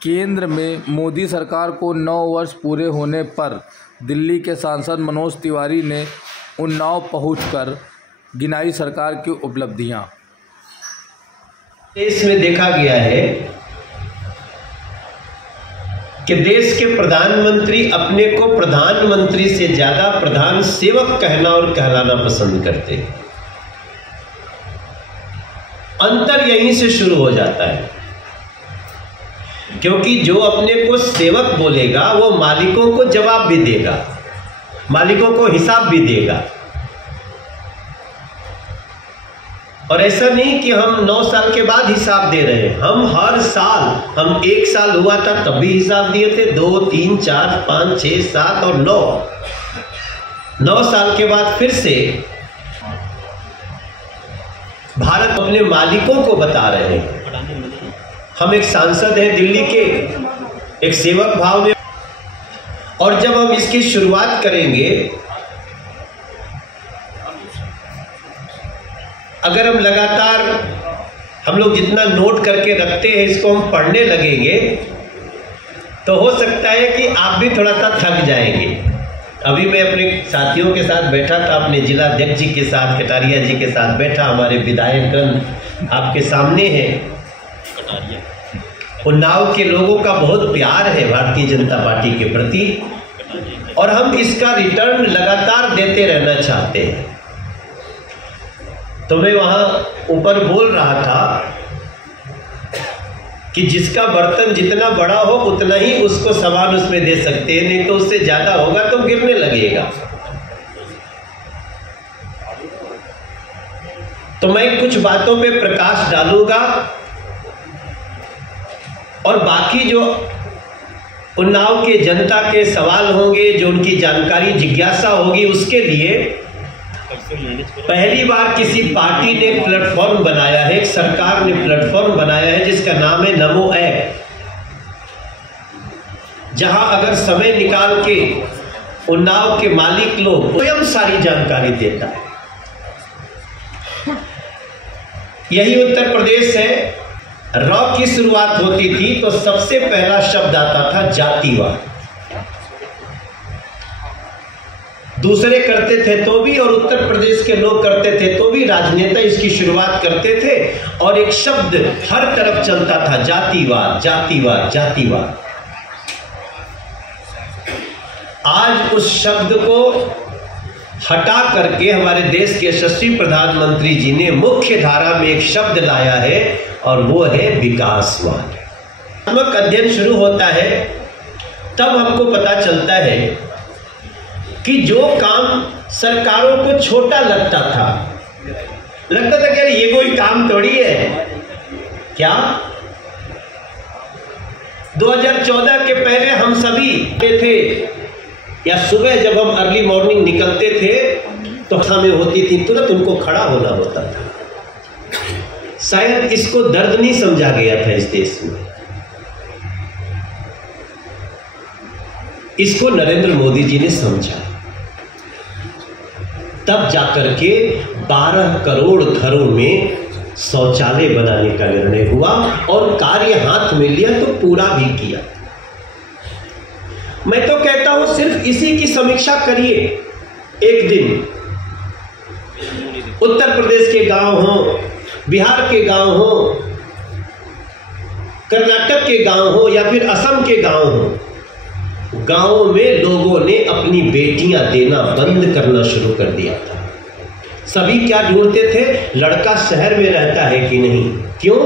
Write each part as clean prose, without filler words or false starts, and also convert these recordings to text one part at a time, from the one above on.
केंद्र में मोदी सरकार को 9 वर्ष पूरे होने पर दिल्ली के सांसद मनोज तिवारी ने उन्नाव पहुंचकर गिनाई सरकार की उपलब्धियां। देश में देखा गया है कि देश के प्रधानमंत्री अपने को प्रधानमंत्री से ज्यादा प्रधान सेवक कहना और कहलाना पसंद करते हैं। अंतर यहीं से शुरू हो जाता है, क्योंकि जो अपने को सेवक बोलेगा वो मालिकों को जवाब भी देगा, मालिकों को हिसाब भी देगा। और ऐसा नहीं कि हम 9 साल के बाद हिसाब दे रहे हैं, हम हर साल, हम 1 साल हुआ था तब भी हिसाब दिए थे, 2, 3, 4, 5, 6, 7 और 9 साल के बाद फिर से भारत अपने मालिकों को बता रहे हैं। हम एक सांसद हैं दिल्ली के, एक सेवक भाव में, और जब हम इसकी शुरुआत करेंगे, अगर हम लगातार हम लोग जितना नोट करके रखते हैं इसको हम पढ़ने लगेंगे तो हो सकता है कि आप भी थोड़ा सा थक जाएंगे। अभी मैं अपने साथियों के साथ बैठा था, अपने जिला अध्यक्ष जी के साथ, कटारिया जी के साथ बैठा, हमारे विधायकगण आपके सामने हैं। उन्नाव के लोगों का बहुत प्यार है भारतीय जनता पार्टी के प्रति और हम इसका रिटर्न लगातार देते रहना चाहते हैं। तो मैं वहां ऊपर बोल रहा था कि जिसका बर्तन जितना बड़ा हो उतना ही उसको सामान उसमें दे सकते हैं, नहीं तो उससे ज्यादा होगा तो गिरने लगेगा। तो मैं कुछ बातों पे प्रकाश डालूंगा और बाकी जो उन्नाव के जनता के सवाल होंगे, जो उनकी जानकारी जिज्ञासा होगी, उसके लिए पहली बार किसी पार्टी ने प्लेटफॉर्म बनाया है, एक सरकार ने प्लेटफॉर्म बनाया है जिसका नाम है नमो ऐप, जहां अगर समय निकाल के उन्नाव के मालिक लोग स्वयं सारी जानकारी देता है। यही उत्तर प्रदेश है। रॉ की शुरुआत होती थी तो सबसे पहला शब्द आता था जातिवाद। दूसरे करते थे तो भी, और उत्तर प्रदेश के लोग करते थे तो भी, राजनेता इसकी शुरुआत करते थे और एक शब्द हर तरफ चलता था, जातिवाद, जातिवाद, जातिवाद। आज उस शब्द को हटा करके हमारे देश के यशस्वी प्रधानमंत्री जी ने मुख्य धारा में एक शब्द लाया है और वो है विकासवाद। अध्ययन शुरू होता है तब हमको पता चलता है कि जो काम सरकारों को छोटा लगता था कि अरे ये कोई काम थोड़ी है क्या। 2014 के पहले हम सभी थे, या सुबह जब हम अर्ली मॉर्निंग निकलते थे तो समय होती थी तुरंत उनको खड़ा होना होता था। शायद इसको दर्द नहीं समझा गया था इस देश में, इसको नरेंद्र मोदी जी ने समझा। तब जाकर के 12 करोड़ घरों में शौचालय बनाने का निर्णय हुआ और कार्य हाथ में लिया तो पूरा भी किया। मैं तो कहता हूं सिर्फ इसी की समीक्षा करिए एक दिन। उत्तर प्रदेश के गांव हो, बिहार के गांव हो, कर्नाटक के गांव हो या फिर असम के गांव हो, गांवों में लोगों ने अपनी बेटियां देना बंद करना शुरू कर दिया था। सभी क्या ढूंढते थे, लड़का शहर में रहता है कि नहीं। क्यों?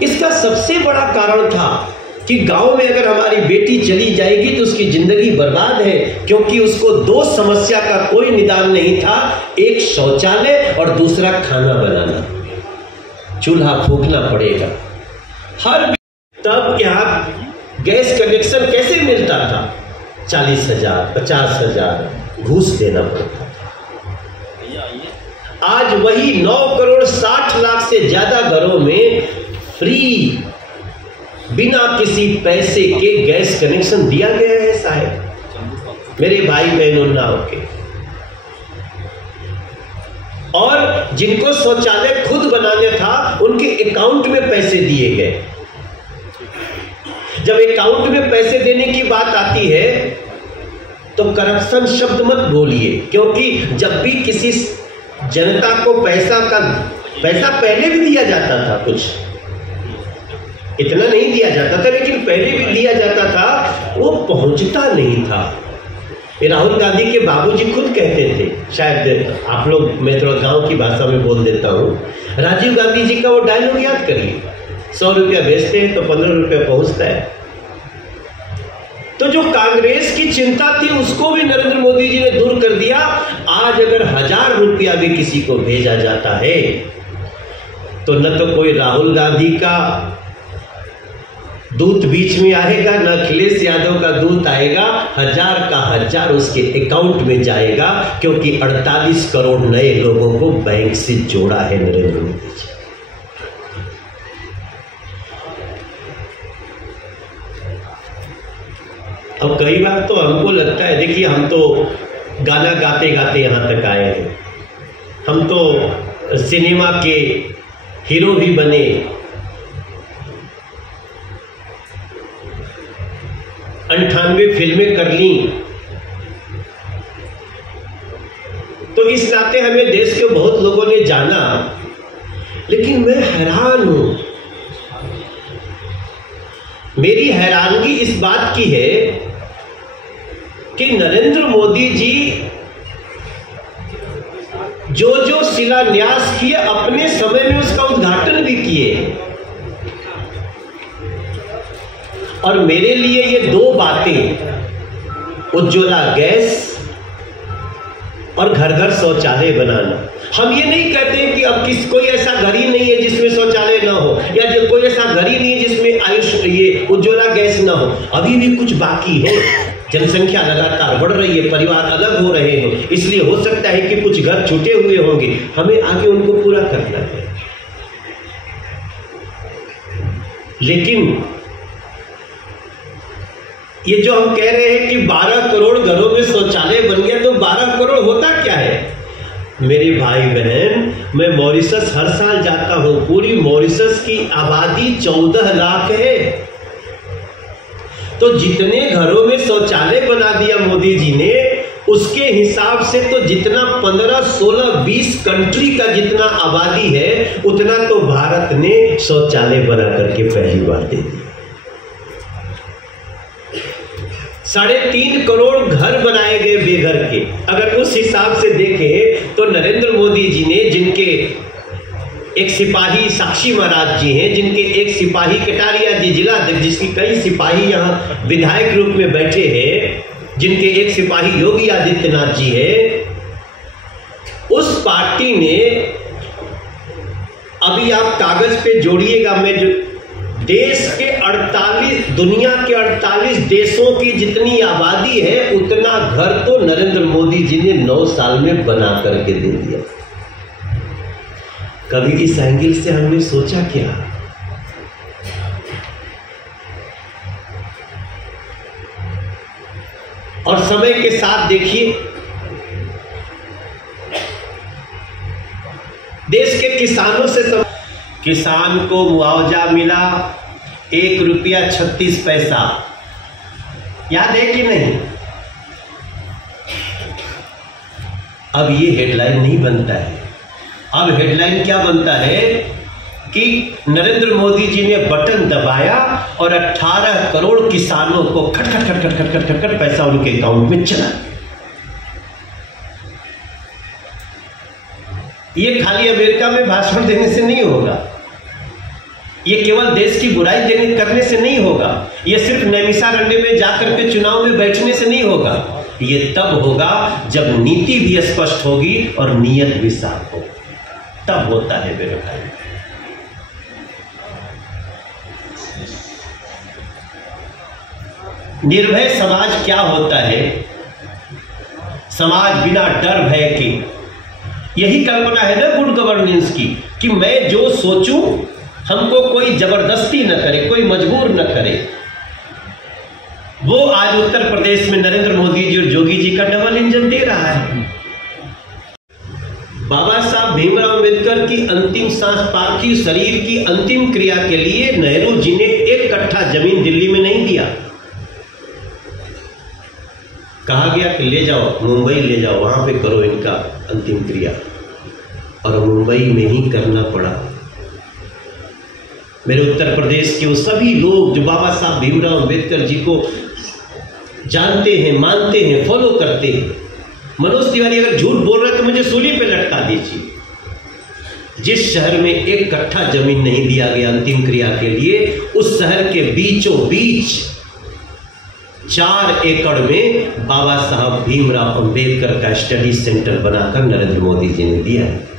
इसका सबसे बड़ा कारण था कि गांव में अगर हमारी बेटी चली जाएगी तो उसकी जिंदगी बर्बाद है, क्योंकि उसको 2 समस्या का कोई निदान नहीं था, एक शौचालय और दूसरा खाना बनाना, चूल्हा फूंकना पड़ेगा हर। तब यहाँ गैस कनेक्शन कैसे मिलता था? 40,000, 50,000 घूस देना पड़ता था। आज वही 9 करोड़ 60 लाख से ज्यादा घरों में फ्री, बिना किसी पैसे के गैस कनेक्शन दिया गया है। साहब मेरे भाई बहन उन्नाव के, और जिनको शौचालय खुद बनाने था उनके अकाउंट में पैसे दिए गए। जब अकाउंट में पैसे देने की बात आती है तो करप्शन शब्द मत बोलिए, क्योंकि जब भी किसी जनता को पैसा पहले भी दिया जाता था, कुछ इतना नहीं दिया जाता था लेकिन पहले भी दिया जाता था, वो पहुंचता नहीं था। राहुल गांधी के बाबूजी खुद कहते थे, शायद आप लोग, मैं थोड़ा गांव की भाषा में बोल देता हूँ, राजीव गांधी जी का वो डायलॉग याद करिए, 100 रुपया भेजते हैं तो 15 रुपया पहुंचता है। तो जो कांग्रेस की चिंता थी उसको भी नरेंद्र मोदी जी ने दूर कर दिया। आज अगर 1000 रुपया भी किसी को भेजा जाता है तो न तो कोई राहुल गांधी का दूत बीच में आएगा, न अखिलेश यादव का दूत आएगा, 1000 का 1000 उसके अकाउंट में जाएगा, क्योंकि 48 करोड़ नए लोगों को बैंक से जोड़ा है नरेंद्र मोदी जी। अब कई बार तो हमको लगता है, देखिए हम तो गाना गाते गाते यहां तक आए हैं, हम तो सिनेमा के हीरो भी बने, 98 फिल्में कर ली, तो इस नाते हमें देश के बहुत लोगों ने जाना। लेकिन मैं हैरान हूं, मेरी हैरानगी इस बात की है कि नरेंद्र मोदी जी जो जो शिलान्यास किए अपने समय में उसका उद्घाटन भी किए, और मेरे लिए ये 2 बातें, उज्ज्वला गैस और घर घर शौचालय बनाना। हम ये नहीं कहते कि अब कोई ऐसा घर ही नहीं है जिसमें शौचालय ना हो, या जो कोई ऐसा घर ही नहीं है जिसमें ये उज्ज्वला गैस ना हो। अभी भी कुछ बाकी है, जनसंख्या लगातार बढ़ रही है, परिवार अलग हो रहे हैं, इसलिए हो सकता है कि कुछ घर छूटे हुए होंगे, हमें आगे उनको पूरा करना है। लेकिन ये जो हम कह रहे हैं कि 12 करोड़ घरों में शौचालय बन गया, तो 12 करोड़ होता क्या है मेरे भाई बहन? मैं मॉरिशस हर साल जाता हूं, पूरी मॉरिशस की आबादी 14 लाख है, तो जितने घरों में शौचालय बना दिया मोदी जी ने, उसके हिसाब से तो जितना 15, 16, 20 कंट्री का जितना आबादी है, उतना तो भारत ने शौचालय बना करके पहली बार दे दिया। 3.5 करोड़ घर बनाए गए बेघर के। अगर उस हिसाब से देखें तो नरेंद्र मोदी जी ने, जिनके एक सिपाही साक्षी महाराज जी हैं, जिनके एक सिपाही कटारिया जी जिला अध्यक्ष, जिसकी कई सिपाही यहाँ विधायक रूप में बैठे हैं, जिनके एक सिपाही योगी आदित्यनाथ जी है, उस पार्टी ने, अभी आप कागज पे जोड़िएगा, मैं जो देश के 48, दुनिया के 48 देशों की जितनी आबादी है, उतना घर तो नरेंद्र मोदी जी ने 9 साल में बना करके दे दिया। कभी इस एंगल से हमने सोचा क्या? और समय के साथ देखिए, देश के किसानों से किसान को मुआवजा मिला 1 रुपया 36 पैसा, याद है कि नहीं? अब ये हेडलाइन नहीं बनता है। अब हेडलाइन क्या बनता है कि नरेंद्र मोदी जी ने बटन दबाया और 18 करोड़ किसानों को खट खट खट खट खट खट खट खट पैसा उनके अकाउंट में चला। ये खाली अमेरिका में भाषण देने से नहीं होगा, ये केवल देश की बुराई करने से नहीं होगा, ये सिर्फ नैमिषारण्य में जाकर के चुनाव में बैठने से नहीं होगा। ये तब होगा जब नीति भी स्पष्ट होगी और नियत भी साफ होगी, तब होता है मेरे भाई। निर्भय समाज क्या होता है? समाज बिना डर भय के, यही कल्पना है ना गुड गवर्नेंस की, कि मैं जो सोचूं हमको कोई जबरदस्ती न करे, कोई मजबूर न करे। वो आज उत्तर प्रदेश में नरेंद्र मोदी जी और योगी जी का डबल इंजन दे रहा है। बाबा साहब भीमराव अंबेडकर की अंतिम सांस, पार्थिव शरीर की अंतिम क्रिया के लिए नेहरू जी ने 1 कट्ठा जमीन दिल्ली में नहीं किया। कहा गया कि ले जाओ मुंबई, ले जाओ वहां पे करो इनका अंतिम क्रिया, और मुंबई में ही करना पड़ा। मेरे उत्तर प्रदेश के वो सभी लोग जो बाबा साहब भीमराव अंबेडकर जी को जानते हैं, मानते हैं, फॉलो करते हैं, मनोज तिवारी अगर झूठ बोल रहे हैं तो मुझे सूली पे लटका दीजिए। जिस शहर में एक कट्ठा जमीन नहीं दिया गया अंतिम क्रिया के लिए, उस शहर के बीचों बीच 4 एकड़ में बाबा साहब भीमराव अंबेडकर का स्टडी सेंटर बनाकर नरेंद्र मोदी जी ने दिया है।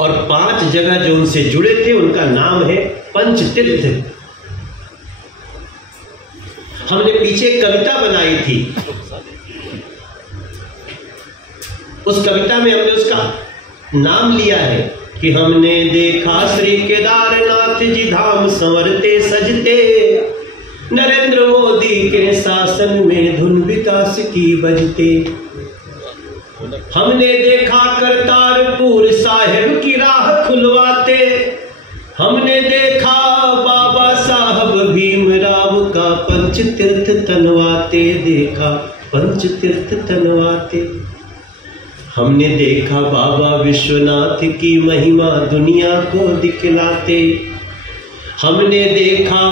और 5 जगह जो उनसे जुड़े थे उनका नाम है पंचतीर्थ। हमने पीछे कविता बनाई थी, उस कविता में हमने उसका नाम लिया है कि हमने देखा श्री केदारनाथ जी धाम संवरते सजते, नरेंद्र मोदी के शासन में धुन विकास की बजते। हमने देखा करतारपुर साहिब की राह खुलवाते, हमने देखा बाबा साहब भीमराव का पंचतीर्थ तनवाते, देखा पंचतीर्थ तनवाते। हमने देखा बाबा विश्वनाथ की महिमा दुनिया को दिखलाते, हमने देखा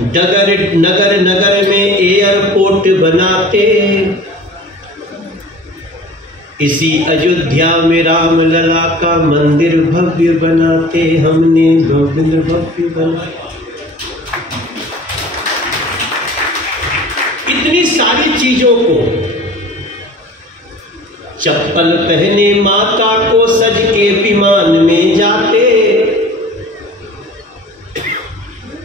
नगर नगर में एयरपोर्ट बनाते, इसी अयोध्या में राम लला का मंदिर भव्य बनाते, हमने गोविंद भव्य बनाते। इतनी सारी चीजों को, चप्पल पहने माता को सज के विमान में जाते,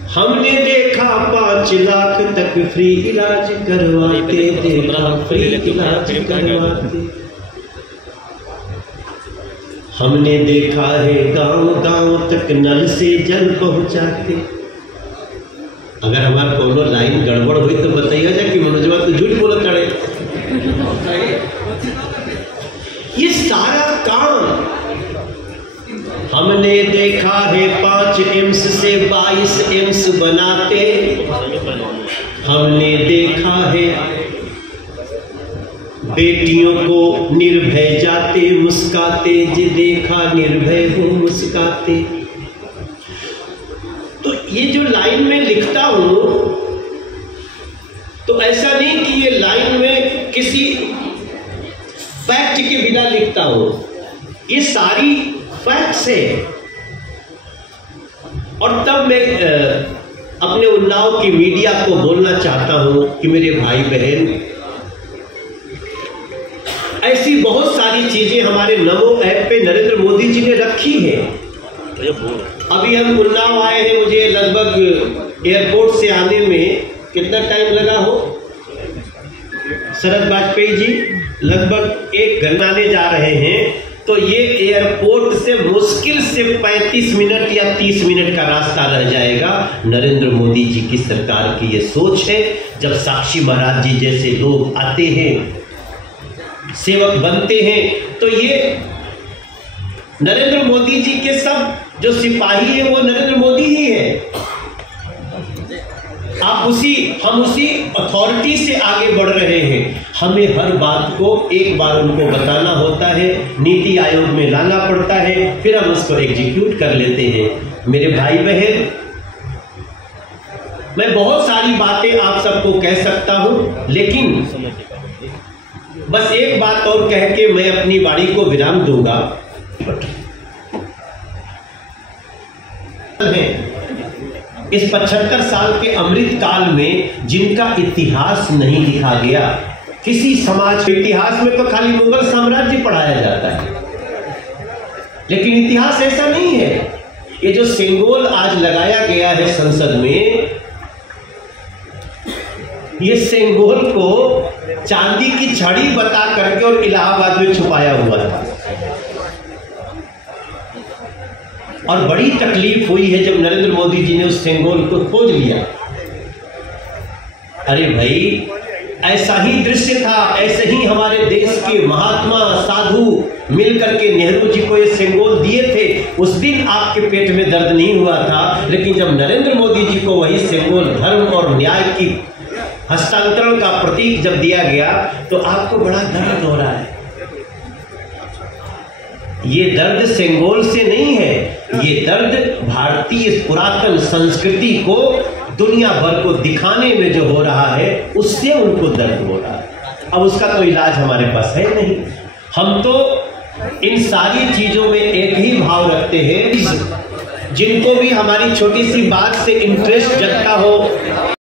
हमने देखा 5 लाख तक फ्री इलाज करवाते, देखा फ्री इलाज करवाते। हमने देखा है गांव गांव तक नल से जल पहुंचाते। अगर हमारा कोनो लाइन गड़बड़ हुई तो बताइए जा कि मनोजवा तो झूठ बोलत रहे। ये सारा काम हमने देखा है। 5 एम्स से 22 एम्स बनाते, हमने देखा है बेटियों को निर्भय जाते मुस्काते, जे देखा निर्भय हो मुस्काते। तो ये जो लाइन में लिखता हूं तो ऐसा नहीं कि ये लाइन में किसी फैक्ट के बिना लिखता हूं, ये सारी फैक्ट्स है। और तब मैं अपने उन्नाव की मीडिया को बोलना चाहता हूं कि मेरे भाई बहन, ऐसी बहुत सारी चीजें हमारे नमो ऐप पे नरेंद्र मोदी जी ने रखी है। अभी हम उन्नाव आए हैं, मुझे लगभग एयरपोर्ट से आने में कितना टाइम लगा हो शरद वाजपेयी जी? लगभग 1 घंटा आने जा रहे हैं। तो ये एयरपोर्ट से मुश्किल से 35 मिनट या 30 मिनट का रास्ता रह जाएगा। नरेंद्र मोदी जी की सरकार की ये सोच है। जब साक्षी महाराज जी जैसे लोग आते हैं, सेवक बनते हैं, तो ये नरेंद्र मोदी जी के सब जो सिपाही है वो नरेंद्र मोदी ही है। हम उसी अथॉरिटी से आगे बढ़ रहे हैं। हमें हर बात को एक बार उनको बताना होता है, नीति आयोग में लाना पड़ता है, फिर हम उसको एग्जीक्यूट कर लेते हैं। मेरे भाई बहन, मैं बहुत सारी बातें आप सबको कह सकता हूं, लेकिन बस एक बात और कह के मैं अपनी वाणी को विराम दूंगा। इस 75 साल के अमृत काल में जिनका इतिहास नहीं लिखा गया, किसी समाज के इतिहास में तो खाली मुगल साम्राज्य पढ़ाया जाता है, लेकिन इतिहास ऐसा नहीं है। ये जो सिंबल आज लगाया गया है संसद में, ये सिंबल को चांदी की छड़ी बता करके और इलाहाबाद में छुपाया हुआ था। और बड़ी तकलीफ हुई है जब नरेंद्र मोदी जी ने उस सिंबल को खोज लिया। अरे भाई, ऐसा ही दृश्य था, ऐसे ही हमारे देश के महात्मा साधु मिलकर के नेहरू जी को ये सिंबल दिए थे। उस दिन आपके पेट में दर्द नहीं हुआ था, लेकिन जब नरेंद्र मोदी जी को वही सिंबल धर्म और न्याय की हस्तांतरण का प्रतीक जब दिया गया तो आपको बड़ा दर्द हो रहा है। ये दर्द सेंगोल से नहीं है, ये दर्द भारतीय पुरातन संस्कृति को दुनिया भर को दिखाने में जो हो रहा है उससे उनको दर्द हो रहा है। अब उसका कोई इलाज हमारे पास है नहीं। हम तो इन सारी चीजों में एक ही भाव रखते हैं, जिनको भी हमारी छोटी सी बात से इंटरेस्ट जगता हो